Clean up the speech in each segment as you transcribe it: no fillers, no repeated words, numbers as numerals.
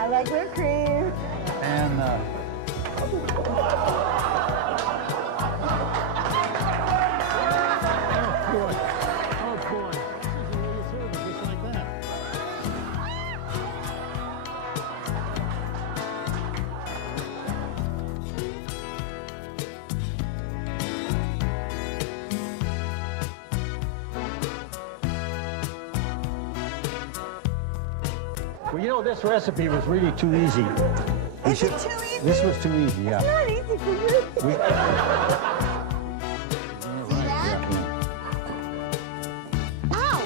I like whipped cream. And well, you know, this recipe was really too easy. Is it too easy? This was too easy, yeah. It's not easy for you. We, See that? Ow!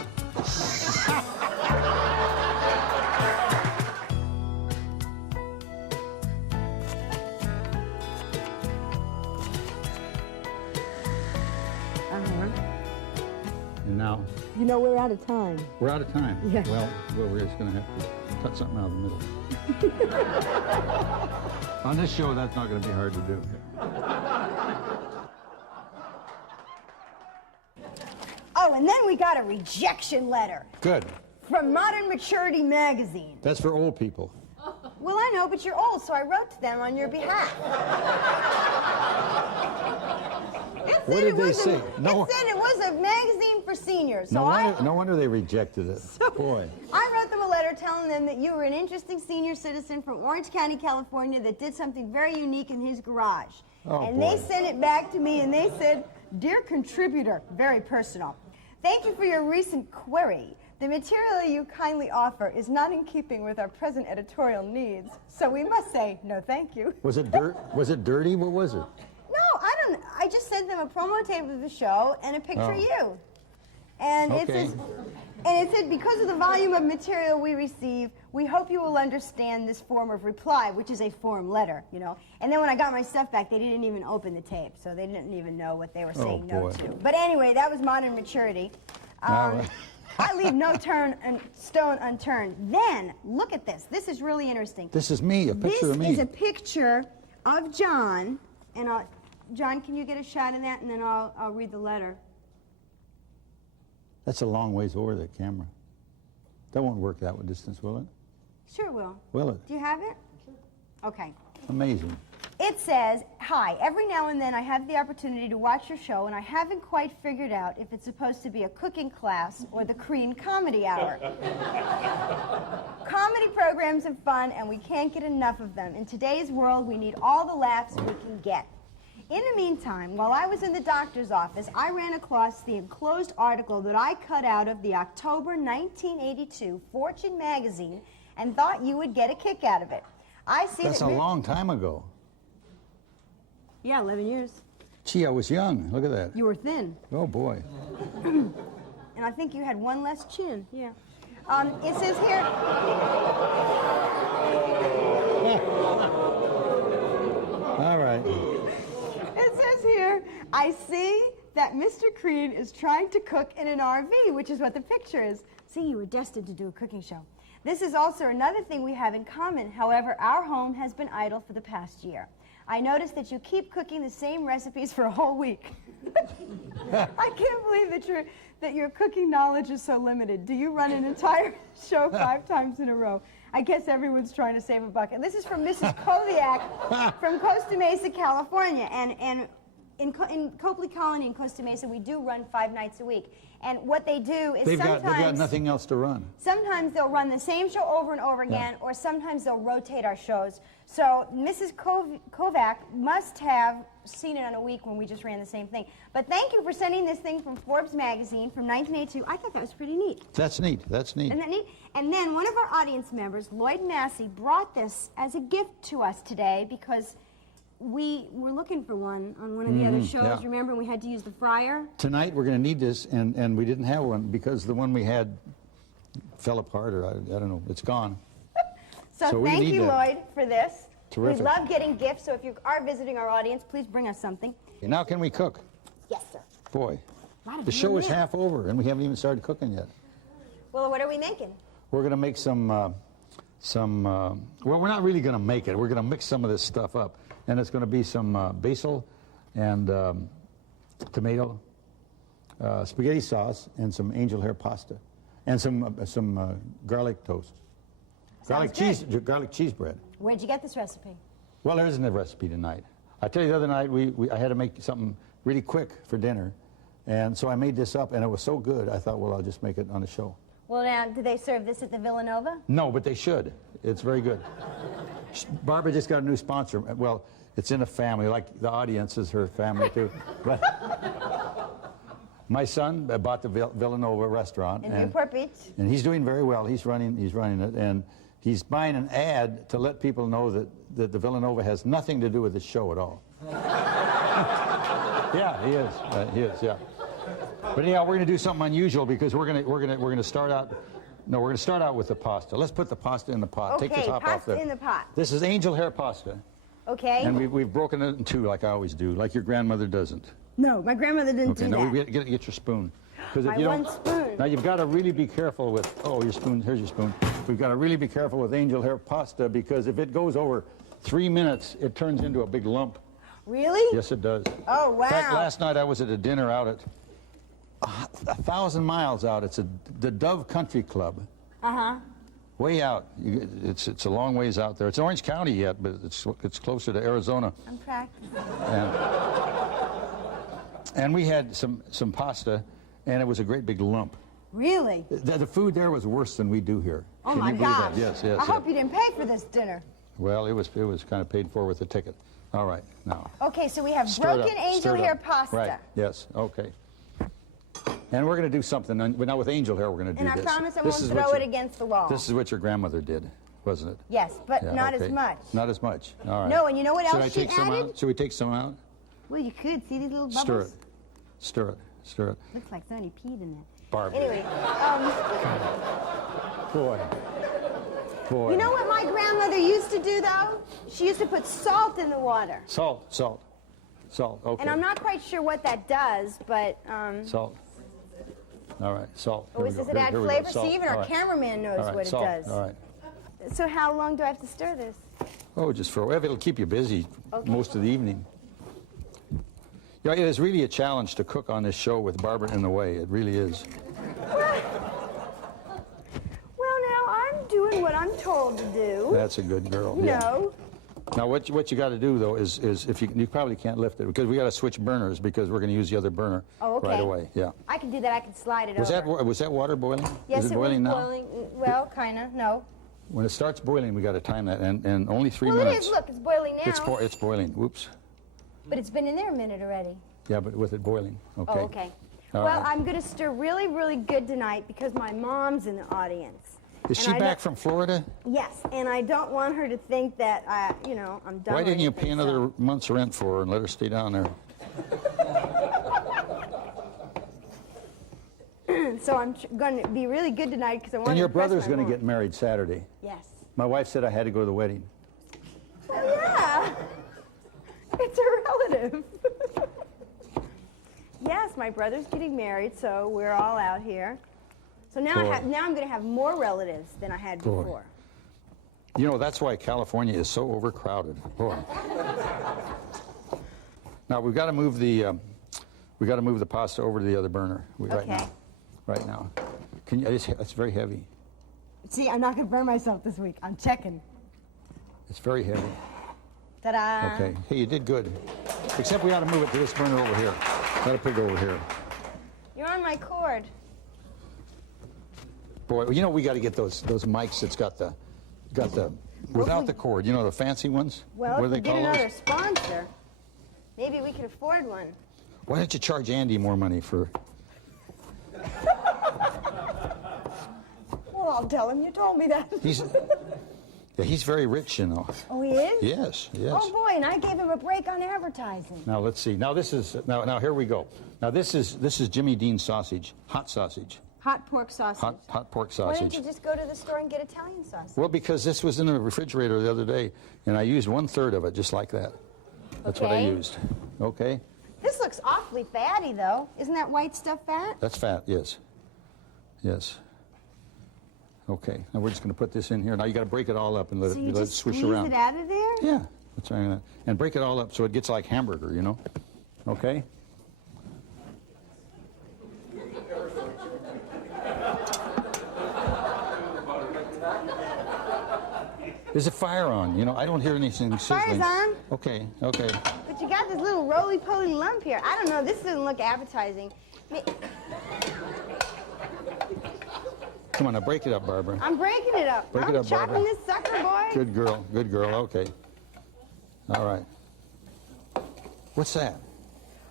And now You know, we're out of time. we're out of time. Yeah. Well, we're just going to have to cut something out of the middle. On this show, that's not going to be hard to do. Oh, and then we got a rejection letter Good. from Modern Maturity magazine. That's for old people. Well, I know, but you're old, so I wrote to them on your behalf. What did they say? It said it was a magazine for seniors. So No wonder they rejected it. Boy. I wrote them a letter telling them that you were an interesting senior citizen from Orange County, California that did something very unique in his garage. Oh, and boy. they sent it back to me and they said, "Dear contributor," very personal, "thank you for your recent query. The material you kindly offer is not in keeping with our present editorial needs, so we must say no thank you." Was it dirt? Was it dirty? What was it? No, I just sent them a promo tape of the show and a picture of you. And Okay. it said, because of the volume of material we receive, we hope you will understand this form of reply, which is a form letter, you know. And then when I got my stuff back, they didn't even open the tape, so they didn't even know what they were saying no boy. to. But anyway, that was Modern Maturity. All right. I leave no stone unturned. Then, look at this. This is really interesting. This is me, a picture of me. This is a picture of John, and John, can you get a shot of that, and then I'll read the letter. That's a long ways over the camera. That won't work that distance, will it? Sure will. Will it? Do you have it? Okay. Amazing. It says, "Hi, every now and then I have the opportunity to watch your show, and I haven't quite figured out if it's supposed to be a cooking class or the Korean Comedy Hour. Comedy programs are fun, and we can't get enough of them. In today's world, we need all the laughs we can get. In the meantime, while I was in the doctor's office, I ran across the enclosed article that I cut out of the October 1982 Fortune magazine and thought you would get a kick out of it. I see That's a long time ago. Yeah, 11 years. Gee, I was young. Look at that. You were thin. Oh, boy. And I think you had one less chin. Yeah. It says here... All right. It says here, "I see that Mr. Crean is trying to cook in an RV," which is what the picture is. See, you were destined to do a cooking show. "This is also another thing we have in common. However, our home has been idle for the past year. I noticed that you keep cooking the same recipes for a whole week." I can't believe that your cooking knowledge is so limited. Do you run an entire show 5 times in a row? I guess everyone's trying to save a buck. And this is from Mrs. Koviak from Costa Mesa, California. And in Copley Colony in Costa Mesa, we do run 5 nights a week. And what they do is They've got nothing else to run. Sometimes they'll run the same show over and over again, or sometimes they'll rotate our shows. So Mrs. Kovac must have seen it on a week when we just ran the same thing. But thank you for sending this thing from Forbes magazine from 1982. I thought that was pretty neat. That's neat. That's neat. Isn't that neat? And then one of our audience members, Lloyd Massey, brought this as a gift to us today because we were looking for one on one of the other shows. yeah. Remember, we had to use the fryer? Tonight we're going to need this, and we didn't have one because the one we had fell apart, or I don't know, it's gone. So we thank need you, that. Lloyd, for this. Terrific. We love getting gifts, so if you are visiting our audience, please bring us something. Now can we cook? Yes, sir. Boy, Lot of the show is meal. half over, and we haven't even started cooking yet. Well, what are we making? We're going to make well, we're not really going to make it. We're going to mix some of this stuff up. And it's going to be some basil and tomato, spaghetti sauce, and some angel hair pasta, and some garlic toast. Garlic cheese bread. Where'd you get this recipe? Well, there isn't a recipe tonight. I tell you, the other night I had to make something really quick for dinner, and so I made this up, and it was so good. I thought, well, I'll just make it on the show. Well, now, do they serve this at the Villanova? No, but they should. It's very good. Barbara just got a new sponsor. Well, it's in a family, like the audience is her family too. But my son bought the Villanova restaurant In Newport Beach. and he's doing very well. He's running it, and he's buying an ad to let people know that the Villanova has nothing to do with the show at all. Yeah, he is. Yeah. But anyhow, we're going to do something unusual because we're going to start out. No, we're going to start out with the pasta. Let's put the pasta in the pot. Okay, Take the top off pasta in the pot. This is angel hair pasta. Okay. And we've broken it in two, like I always do, like your grandmother doesn't. No, my grandmother didn't do Okay, now that. get your spoon. Because My one spoon. Now you've got to really be careful with. Oh, your spoon. Here's your spoon. We've got to really be careful with angel hair pasta because if it goes over 3 minutes, it turns into a big lump. Really? Yes, it does. Oh, wow. In fact, last night I was at a dinner out at 1,000 miles out. It's the Dove Country Club. Uh-huh. Way out. It's a long ways out there. It's Orange County yet, but it's closer to Arizona. I'm practicing. And we had some pasta, and it was a great big lump. Really? The food there was worse than we do here. Oh, Can my you believe gosh. that? Yes. I hope you didn't pay for this dinner. Well, it was kind of paid for with the ticket. All right, now. Okay, so we have Stir it broken up, angel stir it hair up. pasta. Right, yes, okay. And we're going to do something, but now with angel hair, we're going to do And I this. promise I This won't is throw what it against the wall. This is what your grandmother did, wasn't it? Yes, but Yeah, not okay. as much. Not as much. All right. No, and you know what Should else I she take some added? out? Should we take some out? Well, you could. See these little bubbles? Stir it. Stir it. Stir it. Looks like somebody peed in it. Barbie. Anyway, Boy. Boy. you know what my grandmother used to do, though? She used to put salt in the water. Salt. Okay. And I'm not quite sure what that does, but... Salt. All right, salt. Oh, does it add flavor? See, even All our right. cameraman knows All right, what salt. it does. All right. So how long do I have to stir this? Oh, just for a while. It'll keep you busy Okay. most of the evening. Yeah, it is really a challenge to cook on this show with Barbara in the way. It really is. Well, now I'm doing what I'm told to do. That's a good girl. You Yeah. know. Now, what you got to do though is if you probably can't lift it because we got to switch burners because we're going to use the other burner Oh, okay. right away. Yeah. I can do that. I can slide it Was over. that water boiling? Yes, is it boiling now? boiling. Well, kind of. No. When it starts boiling, we got to time that, and only 3 Well, minutes. it is. Look, it's boiling now. It's boiling. Whoops. But it's been in there a minute already. Yeah, but with it boiling. Okay. Oh, okay. All Well, right. I'm going to stir really, really good tonight because my mom's in the audience. Is And she I back don't- from Florida? Yes, and I don't want her to think that I'm done. Why or didn't you anything, pay another month's rent for her and let her stay down there? So I'm going to be really good tonight because I want And to your impress brother's my going to mom. get married Saturday. Yes. My wife said I had to go to the wedding. Oh, yeah. It's a relative. Yes, my brother's getting married, so we're all out here. So now Boy. I'm going to have more relatives than I had Boy. before. You know, that's why California is so overcrowded. Boy. Now we've got to move the pasta over to the other burner right Okay. now. Right now. Can you? It's very heavy. See, I'm not going to burn myself this week. I'm checking. It's very heavy. Ta-da. Okay. Hey, you did good. Except we ought to move it to this burner over here. Got to put it over here. You're on my cord. Boy, you know we got to get those mics that's got the without the cord. You know the fancy ones. Well, What if do we they get call another those? sponsor, maybe we could afford one. Why don't you charge Andy more money for? Well, I'll tell him you told me that. He's very rich, you know. Oh, he is? Yes, yes. Oh, boy, and I gave him a break on advertising. Now let's see. Now this is now here we go. Now this is Jimmy Dean sausage, hot sausage, Hot pork sausage. hot pork Why don't sausage. you just go to the store and get Italian sausage? Well, because this was in the refrigerator the other day, and I used 1/3 of it, just like that. That's what I Okay. used. Okay. This looks awfully fatty, though. Isn't that white stuff fat? That's fat. Yes. Yes. Okay. Now we're just going to put this in here. Now you got to break it all up and let So you it just swish squeeze around. it out of there? Yeah. That's right. And break it all up so it gets like hamburger, you know. Okay. There's a fire on. You know, I don't hear anything sizzling. Fire's on. Okay, okay. But you got this little roly-poly lump here. I don't know. This doesn't look appetizing. Come on, now break it up, Barbara. I'm breaking it up. Break I'm it up, chopping Barbara. this sucker, boy. Good girl, good girl. Okay. All right. What's that?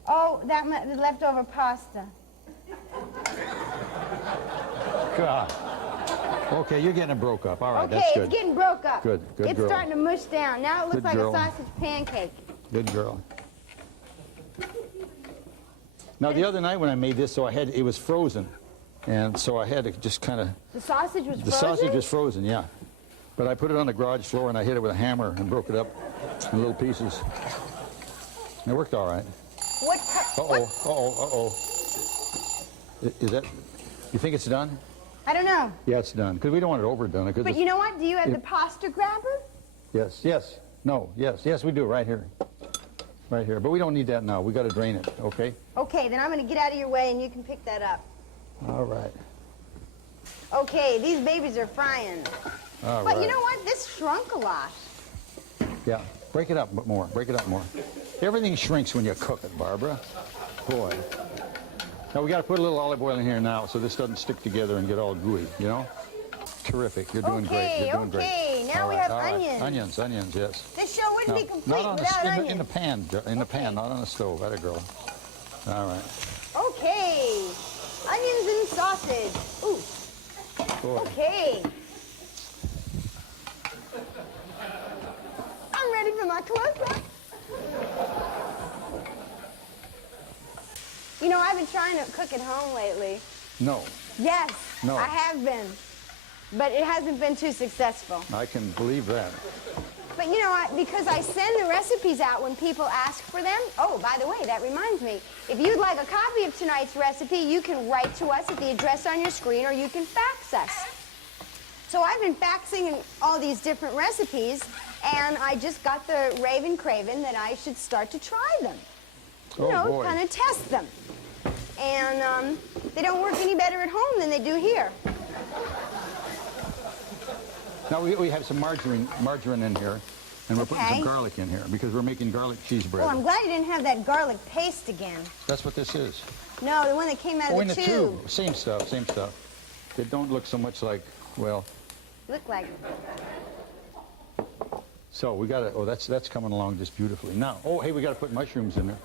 Oh, that the leftover pasta. God. Okay, you're getting it broke up. All right, Okay, that's good. it's getting broke up. Good It's girl. starting to mush down. Now it looks Good like girl. a sausage pancake. Good girl. Now, the other night when I made this, it was frozen. And so I had to just kind of... The sausage was The frozen? sausage was frozen, yeah. But I put it on the garage floor and I hit it with a hammer and broke it up in little pieces. It worked all right. What? Is that... You think it's done? I don't know. Yeah, it's done. Because we don't want it overdone. But you know what? Do you have the pasta grabber? Yes, yes. No, yes, we do, right here. Right here. But we don't need that now. We got to drain it, okay? Okay, then I'm going to get out of your way and you can pick that up. All right. Okay, these babies are frying. All But right. you know what? This shrunk a lot. Yeah, break it up more. Break it up more. Everything shrinks when you cook it, Barbara. Boy. Now we got to put a little olive oil in here now so this doesn't stick together and get all gooey, you know? Terrific. You're doing great. You're doing great. Okay, now All we right, have all right. onions. Onions, yes. This show wouldn't be complete not on without onions. in the pan, not on the stove. That a girl. All right. Okay, onions and sausage. Ooh, Boy. okay. I'm ready for my close-up. You know, I've been trying to cook at home lately. No, Yes, No. I have been. But it hasn't been too successful. I can believe that. But you know, because I send the recipes out when people ask for them. Oh, by the way, that reminds me. If you'd like a copy of tonight's recipe, you can write to us at the address on your screen, or you can fax us. So I've been faxing all these different recipes, and I just got the raving craving that I should start to try them. You Oh, know, boy. kind of test them. And they don't work any better at home than they do here. Now we have some margarine in here, and we're putting Okay. some garlic in here because we're making garlic cheese bread. Oh, I'm glad you didn't have that garlic paste again. That's what this is. No, the one that came out Oh, of in the the tube. Same stuff, same stuff. It don't look so much like, well, Look like. so we got to, oh, that's coming along just beautifully. Now, oh, hey, we got to put mushrooms in there.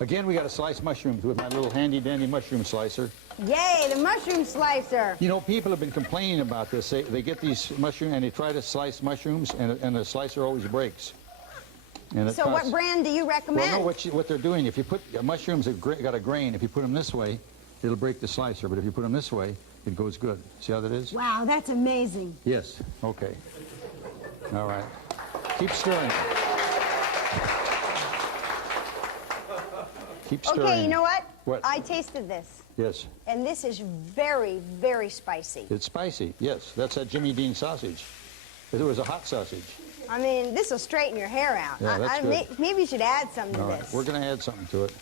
Again, we got to slice mushrooms with my little handy-dandy mushroom slicer. Yay, the mushroom slicer. You know, people have been complaining about this. They get these mushrooms and they try to slice mushrooms, and the slicer always breaks. And it So costs- what brand do you recommend? Well, no, what they're doing, if you put mushrooms have got a grain, if you put them this way, it'll break the slicer. But if you put them this way, it goes good. See how that is? Wow, that's amazing. Yes. Okay. All right. Keep stirring. Keep stirring. Okay, you know what? What? I tasted this, Yes. and this is very, very spicy. It's spicy. Yes. That's that Jimmy Dean sausage. It was a hot sausage. I mean, this will straighten your hair out. Yeah, that's good. Maybe you should add something All to right. this. We're going to add something to it.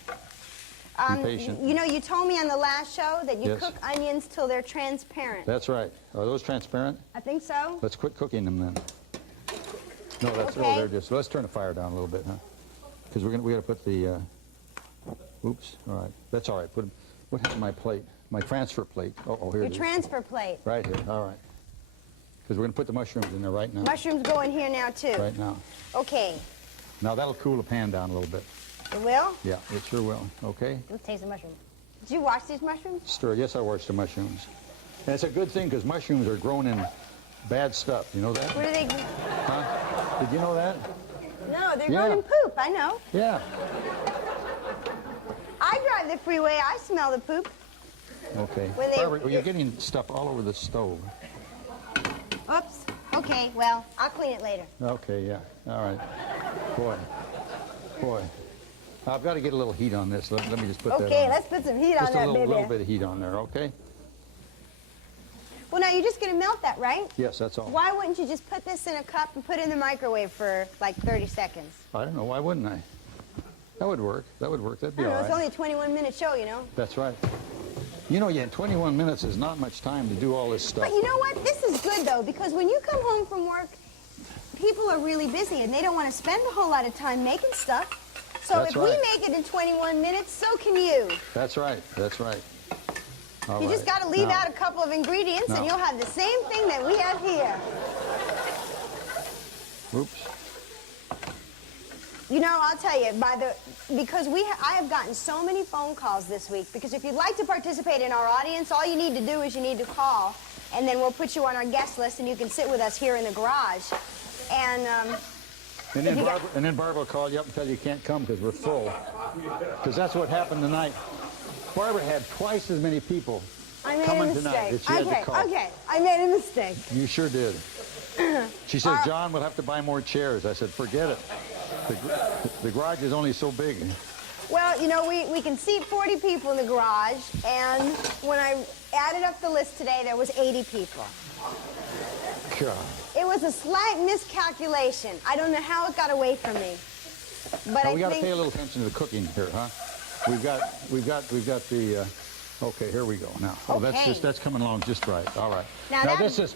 Be patient. You know, you told me on the last show that you Yes. cook onions till they're transparent. That's right. Are those transparent? I think so. Let's quit cooking them then. No, that's Okay. they're just. Let's turn the fire down a little bit, huh? Because we got to put the. Oops. All right. That's all right. Put 'em- what happened to my plate? My transfer plate. Oh, here Your it is. transfer plate. Right here. All right. Because we're going to put the mushrooms in there right now. Mushrooms go in here now, too. Right now. Okay. Now that'll cool the pan down a little bit. It will? Yeah, it sure will. Okay. Let's taste the mushroom. Did you wash these mushrooms? Stir. Yes, I washed the mushrooms. And it's a good thing because mushrooms are grown in bad stuff. You know that? What are they? Huh? Did you know that? No, they're Yeah. grown in poop. I know. Yeah. I drive the freeway. I smell the poop. Okay. When they- Barbara, you're getting stuff all over the stove. Oops. Okay, well, I'll clean it later. Okay, yeah. All right. Boy. I've got to get a little heat on this. Let me just put that on. Okay, let's put some heat on Just that, a baby. little bit of heat on there, okay? Well, now you're just going to melt that, right? Yes, that's all. Why wouldn't you just put this in a cup and put it in the microwave for like 30 seconds? I don't know. Why wouldn't I? That would work. That would work. That'd I be don't all know, right. it's only a 21-minute show, you know? That's right. You know, yeah, 21 minutes is not much time to do all this stuff. But you know what? This is good, though, because when you come home from work, people are really busy and they don't want to spend a whole lot of time making stuff. So That's if right. we make it in 21 minutes, so can you. That's right. That's right. All You right. just got to leave Now- out a couple of ingredients Now- and you'll have the same thing that we have here. Oops. You know, I'll tell you, because I have gotten so many phone calls this week, because if you'd like to participate in our audience, all you need to do is you need to call, and then we'll put you on our guest list, and you can sit with us here in the garage. And, And then Barbara will call you up and tell you can't come because we're full. Because that's what happened tonight. Barbara had twice as many people I made a coming mistake. tonight that she had to call. Okay, I made a mistake. You sure did. She says, John, we'll have to buy more chairs. I said, forget it. The garage is only so big. Well, you know, we can seat 40 people in the garage, and when I added up the list today, there was 80 people. God. It was a slight miscalculation. I don't know how it got away from me. But Now, we got to think pay a little attention to the cooking here, huh? We've got the, okay, here we go now. Oh, Okay. that's coming along just right. All right. Now Now that- this is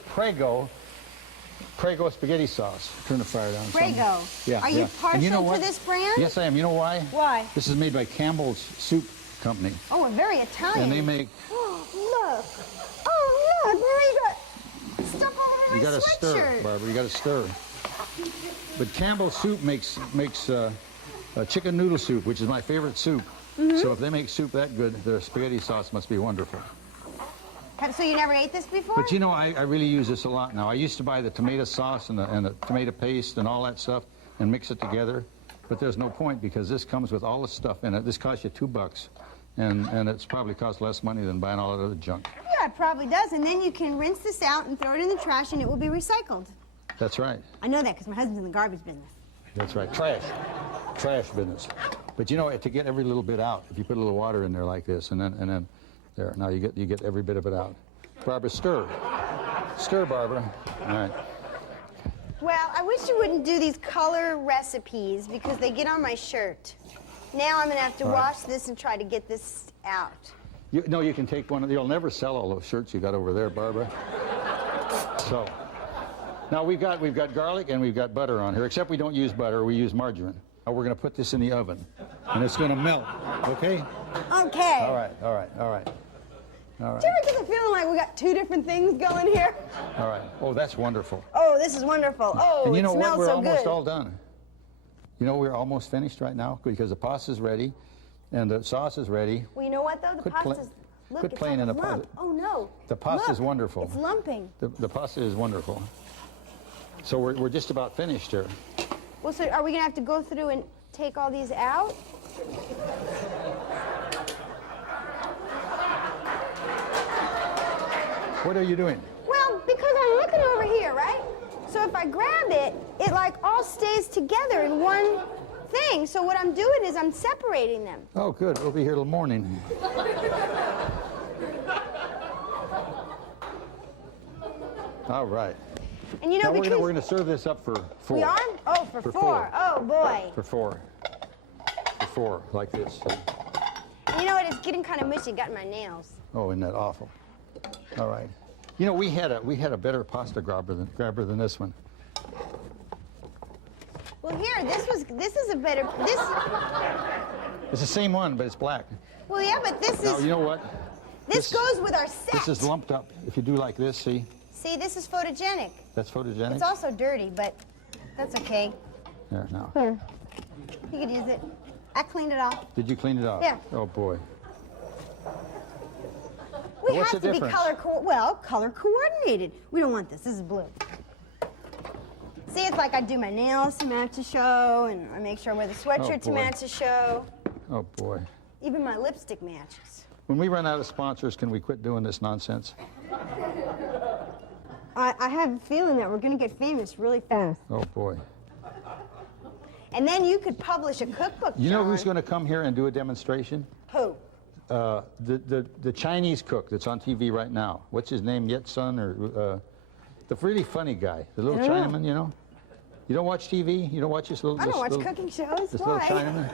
Prego spaghetti sauce. Turn the fire down. Prego. Yeah. Are you yeah. partial And you know to what? this brand? Yes, I am. You know why? Why? This is made by Campbell's Soup Company. Oh, we're very Italian. And they make, Look. Oh, look. Where you got stuff all over you my got to stir, sweatshirt. Barbara, you got to stir. But Campbell's Soup makes chicken noodle soup, which is my favorite soup. Mm-hmm. So if they make soup that good, their spaghetti sauce must be wonderful. So you never ate this before? But you know, I really use this a lot now. I used to buy the tomato sauce and the tomato paste and all that stuff and mix it together. But there's no point because this comes with all the stuff in it. This costs you $2, and it's probably cost less money than buying all that other junk. Yeah, it probably does. And then you can rinse this out and throw it in the trash and it will be recycled. That's right. I know that because my husband's in the garbage business. That's right. Trash business. But you know, to get every little bit out, if you put a little water in there like this, and then there. Now you get every bit of it out. Barbara, stir. Stir, Barbara. All right. Well, I wish you wouldn't do these color recipes because they get on my shirt. Now I'm going to have to All right. wash this and try to get this out. You can take one. You'll never sell all those shirts you got over there, Barbara. So, now we've got garlic and we've got butter on here. Except we don't use butter. We use margarine. Now we're going to put this in the oven, and it's going to melt. Okay? Okay. All right. All right. All right. All right. Do you ever get the feeling like we got two different things going here? All right. Oh, that's wonderful. Oh, this is wonderful. Oh, And you know it what? smells We're so almost good. all done. You know, we're almost finished right now because the pasta's ready and the sauce is ready. Well, you know what, though? The Quit pla- pasta's... Look, quit it's playing like in a the lump. pot. Oh, no. The pasta's Look, wonderful. It's lumping. The pasta is wonderful. So we're just about finished here. Well, so are we going to have to go through and take all these out? What are you doing? Well, because I'm looking over here, right? So if I grab it, it like all stays together in one thing. So what I'm doing is I'm separating them. Oh, good. We'll be here till morning. All right. And you know, Now we're because gonna serve this up for four. we are? Oh, for For four. four. Oh, boy. For four. For four, like this. And you know what? It's getting kind of mushy. Got in my nails. Oh, isn't that awful? All right. You know, we had a better pasta grabber than this one. Well, here, this is a better, It's the same one, but it's black. well, yeah, but this Now, is, you know what? this goes with our set. This is lumped up. If you do like this, see? See, this is photogenic. That's photogenic. It's also dirty, but that's okay. There, now. Here. You could use it. I cleaned it off. Did you clean it off? Yeah. Oh, boy. We What's have the to be difference? color coordinated. We don't want this. This is blue. See, it's like I do my nails to match the show, and I make sure I wear the sweatshirt to boy. match the show. Oh, boy. Even my lipstick matches. When we run out of sponsors, can we quit doing this nonsense? I have a feeling that we're going to get famous really fast. Oh, boy. And then you could publish a cookbook, You know John. who's going to come here and do a demonstration? Who? The Chinese cook that's on TV right now. What's his name? Yet Sun or the really funny guy, the little I don't know. Chinaman. You know? You don't watch TV? You don't watch this little? I don't this watch little, cooking shows. This Why? little Chinaman.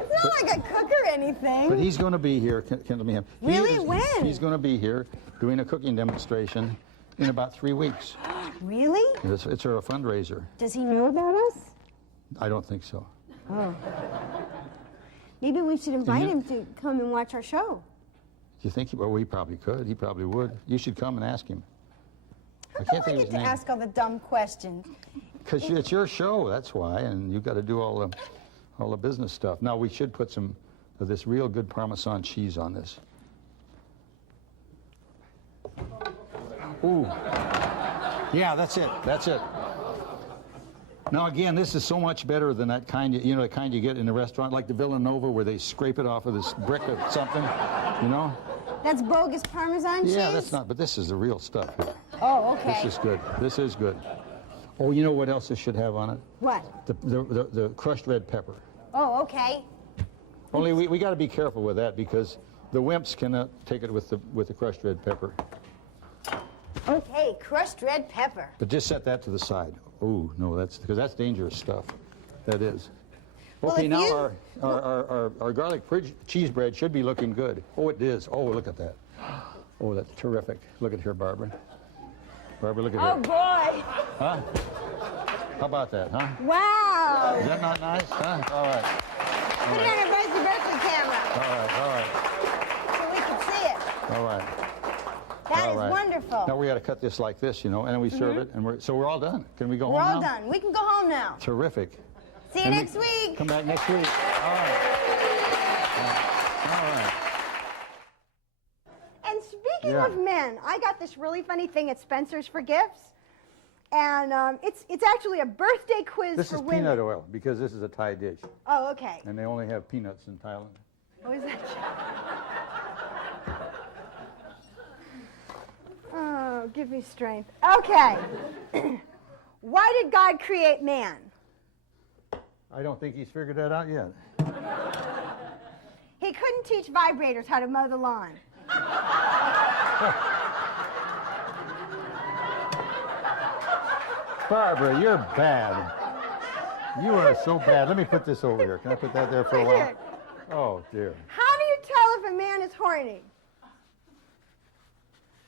It's not like I cook or anything. But he's going to be here. Can me him. Really? When? He's going to be here doing a cooking demonstration in about 3 weeks. Really? It's a fundraiser. Does he know about us? I don't think so. Oh. Maybe we should invite him to come and watch our show. Do you think well, he probably could. He probably would. You should come and ask him. How come I get to ask all the dumb questions? Because it's your show, that's why, and you've got to do all the business stuff. Now, we should put some of this real good Parmesan cheese on this. Ooh. Yeah, that's it. That's it. Now, again, this is so much better than that kind, the kind you get in the restaurant, like the Villanova, where they scrape it off of this brick or something, you know? That's bogus Parmesan cheese? Yeah, that's not, but this is the real stuff here. Oh, okay. This is good. This is good. Oh, you know what else this should have on it? What? The crushed red pepper. Oh, okay. Only we got to be careful with that because the wimps cannot take it with the crushed red pepper. Okay, crushed red pepper. But just set that to the side. Oh no, because that's dangerous stuff. That is. Okay, well, now our garlic cheese bread should be looking good. Oh, it is. Oh, look at that. Oh, that's terrific. Look at here, Barbara. Barbara, look at her. Oh boy. Huh? How about that, huh? Wow. Is that not nice? Huh? All right. Put it on your birthday camera. All right. So we can see it. All right. That is wonderful. Now we got to cut this like this, and then we serve it, and we're all done. Can we go home now? We're all done. We can go home now. Terrific. See you next week. Come back next week. All right. All right. And speaking of men, I got this really funny thing at Spencer's for Gifts, and it's actually a birthday quiz This for is women. peanut oil because this is a Thai dish, Oh, okay. and they only have peanuts in Thailand. Oh, is that Oh, give me strength. Okay. Why did God create man? I don't think he's figured that out yet. He couldn't teach vibrators how to mow the lawn. Barbara, you're bad. You are so bad. Let me put this over here. Can I put that there for a while? Oh, dear. How do you tell if a man is horny?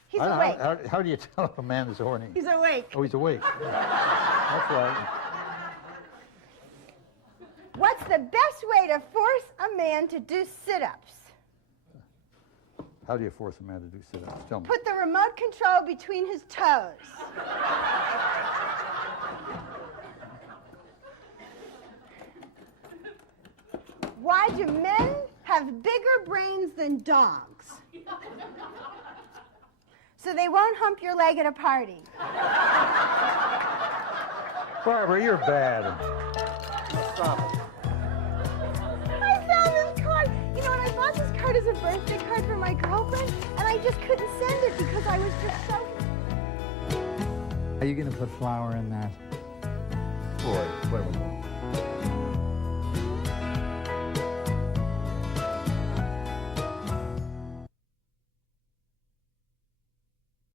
He's awake. How do you tell if a man is horny? He's awake. Oh, he's awake. That's right. What's the best way to force a man to do sit-ups? How do you force a man to do sit-ups? Tell me. Put the remote control between his toes. Why do men have bigger brains than dogs? So they won't hump your leg at a party. Barbara, you're bad. Stop it. I found this card. You know, and I bought this card as a birthday card for my girlfriend, and I just couldn't send it because I was just so... Are you going to put flour in that? Boy, wait a minute.